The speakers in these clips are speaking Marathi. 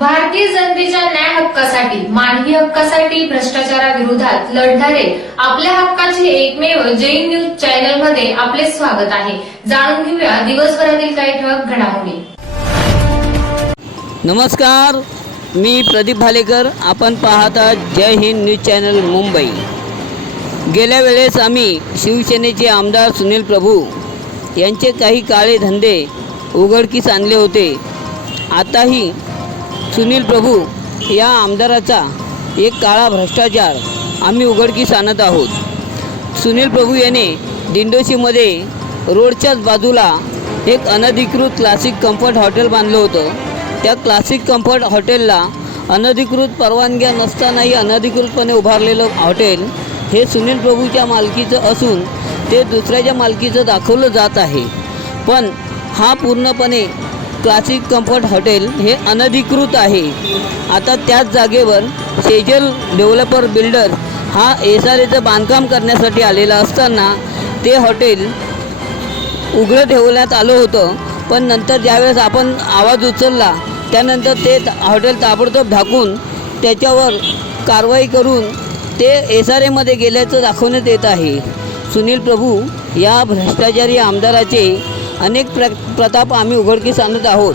भारतीय जनतेच्या न्याय हक्कासाठी मानवी हक्कासाठी भ्रष्टाचाराविरोधात लढणारे आपल्या हक्काचे एकमेव जैन न्यूज चॅनलमध्ये आपले स्वागत आहे. जाणून घेऊया दिवसभरातील काही ठळक घडामोडी. नमस्कार मी प्रदीप भालेकर. आपण पाहता जय हिंद न्यूज चॅनल मुंबई. गेल्या वेळेस आम्ही शिवसेनेचे आमदार सुनील प्रभू यांचे काही काळे धंदे उघडकीस आणले होते. आताही सुनील प्रभू या आमदाराचा एक काळा भ्रष्टाचार आम्ही उघडकीस आणत आहोत. सुनील प्रभू याने दिंडोशीमध्ये रोडच्याच बाजूला एक अनधिकृत क्लासिक कम्फर्ट हॉटेल बांधलं होतं. त्या क्लासिक कम्फर्ट हॉटेलला अनधिकृत परवानग्या नसतानाही अनधिकृतपणे उभारलेलं हॉटेल हे सुनील प्रभूच्या मालकीचं असून ते दुसऱ्याच्या मालकीचं दाखवलं जात आहे. पण हा पूर्णपणे क्लासिक कम्फर्ट हॉटेल हे अनधिकृत आहे. आता त्याच जागेवर सेजल डेव्हलपर बिल्डर हा एस आर एचं बांधकाम करण्यासाठी आलेला असताना ते हॉटेल उघडं ठेवण्यात आलं होतं. पण नंतर ज्यावेळेस आपण आवाज उचलला त्यानंतर ते हॉटेल ताबडतोब ढाकून त्याच्यावर कारवाई करून ते एस आर एमध्ये गेल्याचं दाखवण्यात येत आहे. सुनील प्रभू या भ्रष्टाचारी आमदाराचे अनेक प्र प्रताप आम्ही उघडकीस आणत आहोत.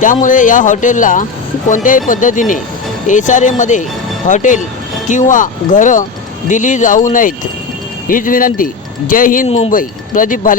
त्यामुळे या हॉटेलला कोणत्याही पद्धतीने एस आर एमध्ये हॉटेल किंवा घरं दिली जाऊ नयेत. हीच विनंती. जय हिंद मुंबई. प्रदीप भाले